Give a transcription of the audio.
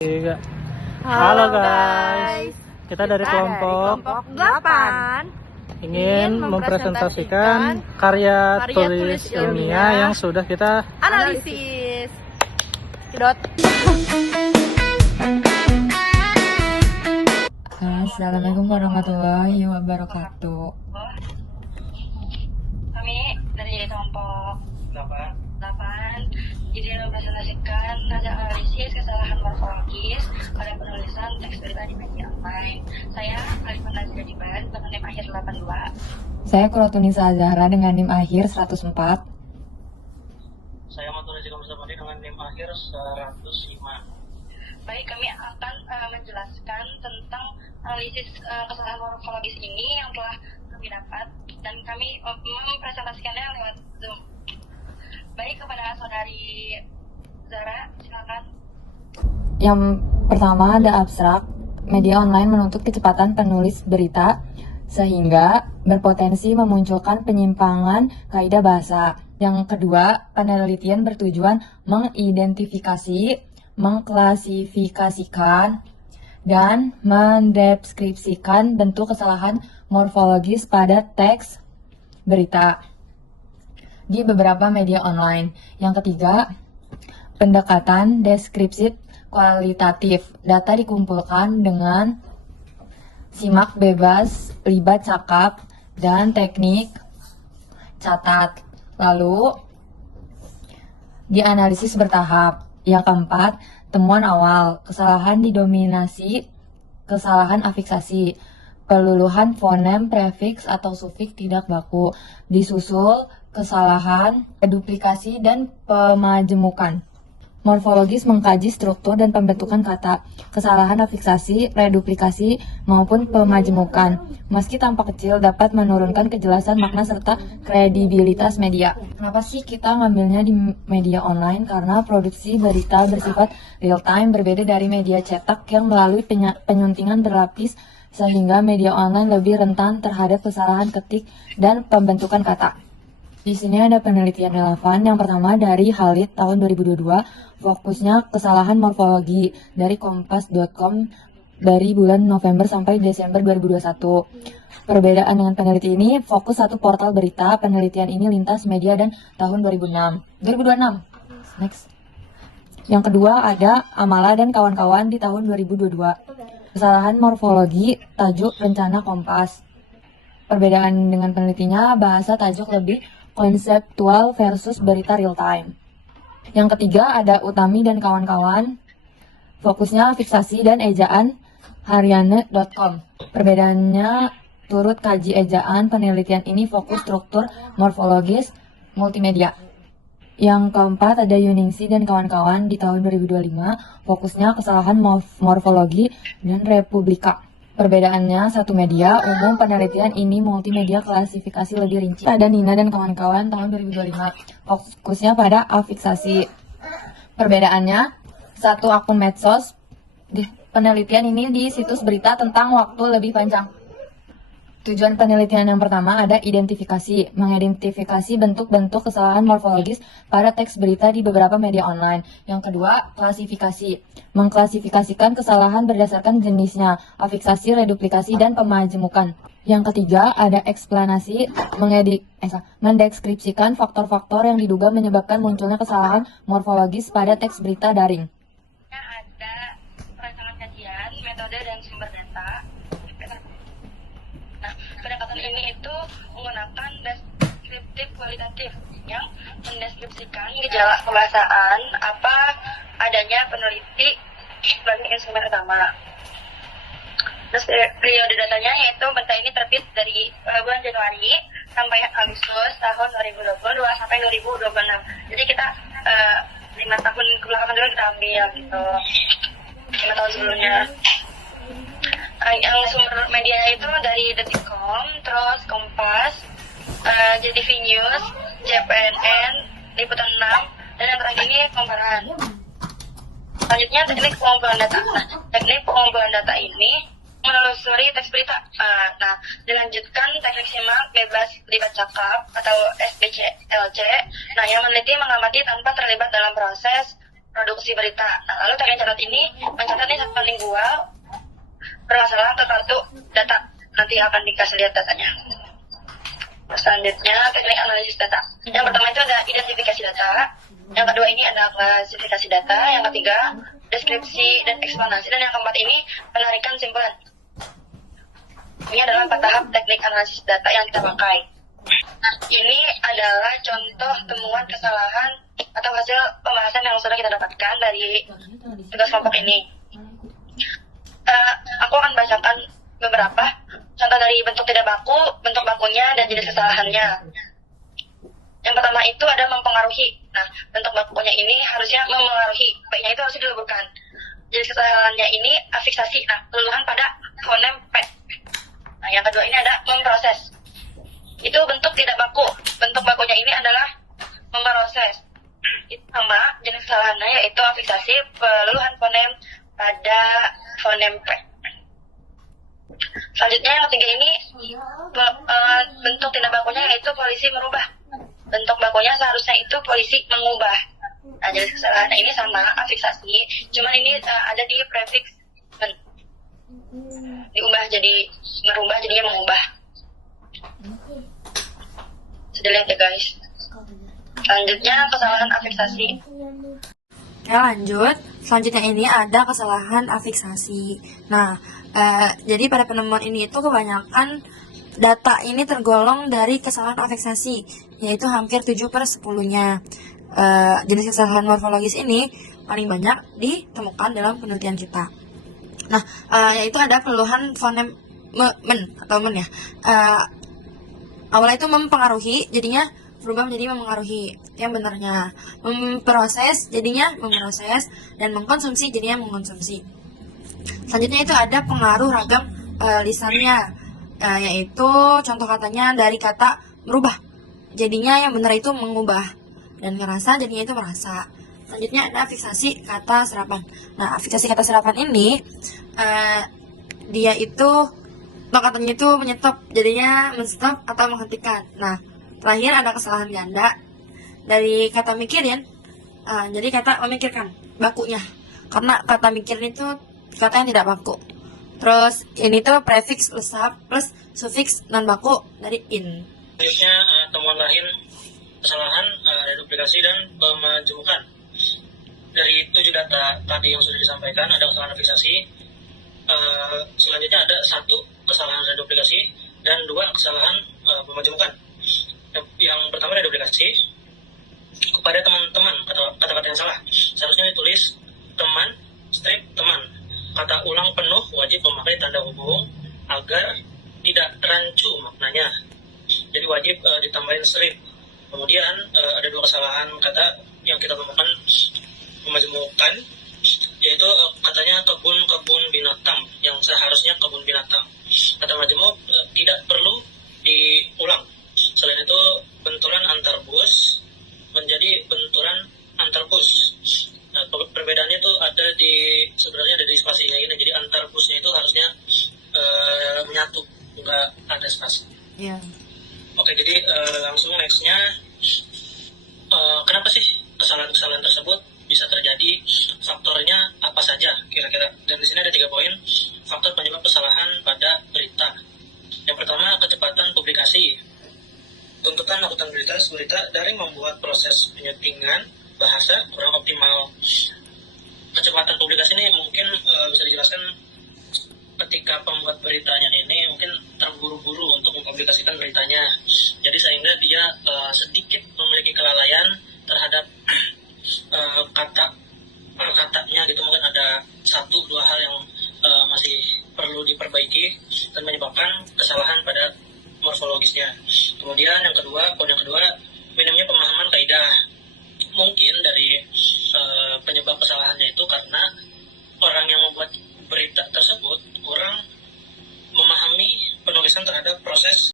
Tiga. Halo Halo guys, kita dari kelompok 8 ingin mempresentasikan karya tulis ilmiah yang sudah kita analisis. Dot. Assalamualaikum warahmatullahi wabarakatuh. Kami dari kelompok 8 jadi mempresentasikan hasil analisis kesalahan morfologis pada penulisan teks berita di media online. Saya Alifah Nazira Diban dengan NIM akhir 82. Saya Kurotunisa Zahra dengan NIM akhir 104. Saya Matur Rizky Mustafa dengan NIM akhir 105. Baik, kami akan menjelaskan tentang analisis kesalahan morfologis ini yang telah kami dapat dan kami mempresentasikannya lewat Zoom. Baik, kepada saudari Zara, silakan. Yang pertama ada abstrak. Media online menuntut kecepatan penulis berita sehingga berpotensi memunculkan penyimpangan kaidah bahasa. Yang kedua, penelitian bertujuan mengidentifikasi, mengklasifikasikan, dan mendeskripsikan bentuk kesalahan morfologis pada teks berita di beberapa media online. Yang ketiga, pendekatan deskripsi kualitatif. Data dikumpulkan dengan simak bebas, libat cakap, dan teknik catat. Lalu, dianalisis bertahap. Yang keempat, temuan awal. Kesalahan didominasi, kesalahan afiksasi, peluluhan fonem, prefiks, atau sufiks tidak baku. Disusul kesalahan, duplikasi, dan pemajemukan. Morfologis mengkaji struktur dan pembentukan kata, kesalahan afiksasi, reduplikasi, maupun pemajemukan. Meski tampak kecil, dapat menurunkan kejelasan makna serta kredibilitas media. Kenapa sih kita ngambilnya di media online? Karena produksi berita bersifat real-time, berbeda dari media cetak yang melalui penyuntingan berlapis, sehingga media online lebih rentan terhadap kesalahan ketik dan pembentukan kata. Di sini ada penelitian relevan. Yang pertama dari Khalid tahun 2022, fokusnya kesalahan morfologi dari kompas.com dari bulan November sampai Desember 2021. Perbedaan dengan peneliti ini, fokus satu portal berita. Penelitian ini lintas media dan tahun 2006. Next. Yang kedua ada Amala dan kawan-kawan di tahun 2022. Kesalahan morfologi, tajuk rencana Kompas. Perbedaan dengan penelitinya, bahasa tajuk lebih konseptual versus berita real time. Yang ketiga ada Utami dan kawan-kawan, fokusnya fiksasi dan ejaan hariane.com. Perbedaannya turut kaji ejaan. Penelitian ini fokus struktur morfologis multimedia. Yang keempat ada Yuningsi dan kawan-kawan di tahun 2025, fokusnya kesalahan morfologi dan republika. Perbedaannya satu media, umum penelitian ini multimedia, klasifikasi lebih rinci. Ada Nina dan kawan-kawan tahun 2025, fokusnya pada afiksasi. Perbedaannya satu akun medsos, penelitian ini di situs berita tentang waktu lebih panjang. Tujuan penelitian yang pertama ada identifikasi, mengidentifikasi bentuk-bentuk kesalahan morfologis pada teks berita di beberapa media online. Yang kedua, klasifikasi, mengklasifikasikan kesalahan berdasarkan jenisnya, afiksasi, reduplikasi, dan pemajemukan. Yang ketiga, ada eksplanasi, mendeskripsikan faktor-faktor yang diduga menyebabkan munculnya kesalahan morfologis pada teks berita daring. Ada perancangan kajian, metode, dan sumber data. Nah, pendekatan ini itu menggunakan deskriptif kualitatif yang mendeskripsikan gejala kebahasaan apa adanya peneliti sebagai instrumen utama. Terus periode datanya yaitu berita ini terbit dari bulan Januari sampai Agustus tahun 2022 sampai 2026. Jadi kita 5 tahun kebelakangan dulu kita ambil gitu, 5 tahun sebelumnya. Yang sumber media itu dari Detik.com, terus Kompas, JTV News, JPNN, Liputan 6, dan yang terakhir ini Komparan. Selanjutnya teknik pengumpulan data. Nah, teknik pengumpulan data ini menelusuri teks berita. Nah, dilanjutkan teknik simak bebas libat cakap atau SBCLC. Nah, yang meneliti mengamati tanpa terlibat dalam proses produksi berita. Nah, lalu tag yang catat ini mencatat nih satu lingual permasalahan tertentu data. Nanti akan dikasih lihat datanya. Selanjutnya teknik analisis data. Yang pertama itu ada identifikasi data. Yang kedua ini ada klasifikasi data. Yang ketiga deskripsi dan eksplanasi. Dan yang keempat ini penarikan simpulan. Ini adalah 4 tahap teknik analisis data yang kita pakai. Nah, ini adalah contoh temuan kesalahan atau hasil pembahasan yang sudah kita dapatkan dari tugas kelompok ini. Aku akan bacakan beberapa contoh dari bentuk tidak baku, bentuk bakunya, dan jenis kesalahannya. Yang pertama itu ada mempengaruhi. Nah, bentuk bakunya ini harusnya memengaruhi. Baiknya itu harus dileburkan. Jenis kesalahannya ini afiksasi. Nah, keluluhan pada fonem P. Nah, yang kedua ini ada memproses. Itu bentuk tidak baku. Bentuk bakunya ini adalah memproses. Itu sama jenis kesalahannya yaitu afiksasi peluluhan fonem pada fonem P. Selanjutnya yang ketiga ini bentuk tidak bakunya yaitu polisi merubah. Bentuk bakunya seharusnya itu polisi mengubah. Nah, jenis kesalahan ini sama afiksasi, cuman ini ada di prefix men. Diubah jadi merubah jadinya mengubah. Sudah lihat ya guys. Selanjutnya kesalahan afiksasi. Oke, lanjut. Selanjutnya ini ada kesalahan afiksasi. Nah, jadi pada penemuan ini itu kebanyakan data ini tergolong dari kesalahan afiksasi, yaitu hampir 7/10-nya. Jenis kesalahan morfologis ini paling banyak ditemukan dalam penelitian kita. Nah, yaitu ada peluluhan fonem men atau men ya. Awalnya itu mempengaruhi, jadinya berubah menjadi memengaruhi. Itu yang benarnya. Memproses, jadinya memproses, dan mengkonsumsi, jadinya mengkonsumsi. Selanjutnya itu ada pengaruh ragam lisannya, yaitu contoh katanya dari kata merubah. Jadinya yang benar itu mengubah, dan ngerasa jadinya itu merasa. Selanjutnya ada fiksasi kata serapan. Nah, fiksasi kata serapan ini dia itu katanya itu menyetop, jadinya menstop atau menghentikan. Nah, terakhir ada kesalahan ganda dari kata mikirin. Jadi kata memikirkan bakunya, karena kata mikirin itu kata yang tidak baku. Terus ini tuh prefix lesap plus sufiks non baku dari in. Selanjutnya temuan lain kesalahan reduplikasi dan pemajemukan. Dari 7 data tadi yang sudah disampaikan ada kesalahan fiksasi. Selanjutnya ada 1 kesalahan reduplikasi dan 2 kesalahan pemajemukan. Yang pertama reduplikasi. Kepada teman-teman kata-kata yang salah seharusnya ditulis teman strip teman. Kata ulang penuh wajib memakai tanda hubung agar tidak rancu maknanya. Jadi wajib ditambahin strip. Kemudian ada 2 kesalahan kata yang kita temukan memajemukkan, yaitu katanya kebun binatang yang seharusnya kebun binatang. Kata majemuk tidak perlu diulang. Selain itu benturan antar bus menjadi benturan antar bus. Nah, perbedaannya itu sebenarnya ada di spasinya ini. Jadi antar busnya itu harusnya menyatu, nggak ada spasi. Ya. Oke, jadi langsung nextnya, kenapa sih kesalahan-kesalahan tersebut bisa terjadi? Faktornya apa saja kira-kira? Dan di sini ada 3 poin faktor penyebab kesalahan pada berita. Yang pertama, kecepatan publikasi. Tuntutan akuntabilitas berita dari membuat proses penyutingan bahasa kurang optimal. Kecepatan publikasi ini mungkin bisa dijelaskan ketika pembuat beritanya ini mungkin terburu-buru untuk mempublikasikan beritanya. Jadi sehingga dia sedikit memiliki kelalaian terhadap kata per katanya gitu. Mungkin ada 1-2 hal yang masih perlu diperbaiki dan menyebabkan kesalahan pada morfologisnya. Kemudian yang kedua, poin yang kedua, minimnya pemahaman kaidah. Mungkin dari penyebab kesalahannya itu karena orang yang membuat berita tersebut kurang memahami penulisan terhadap proses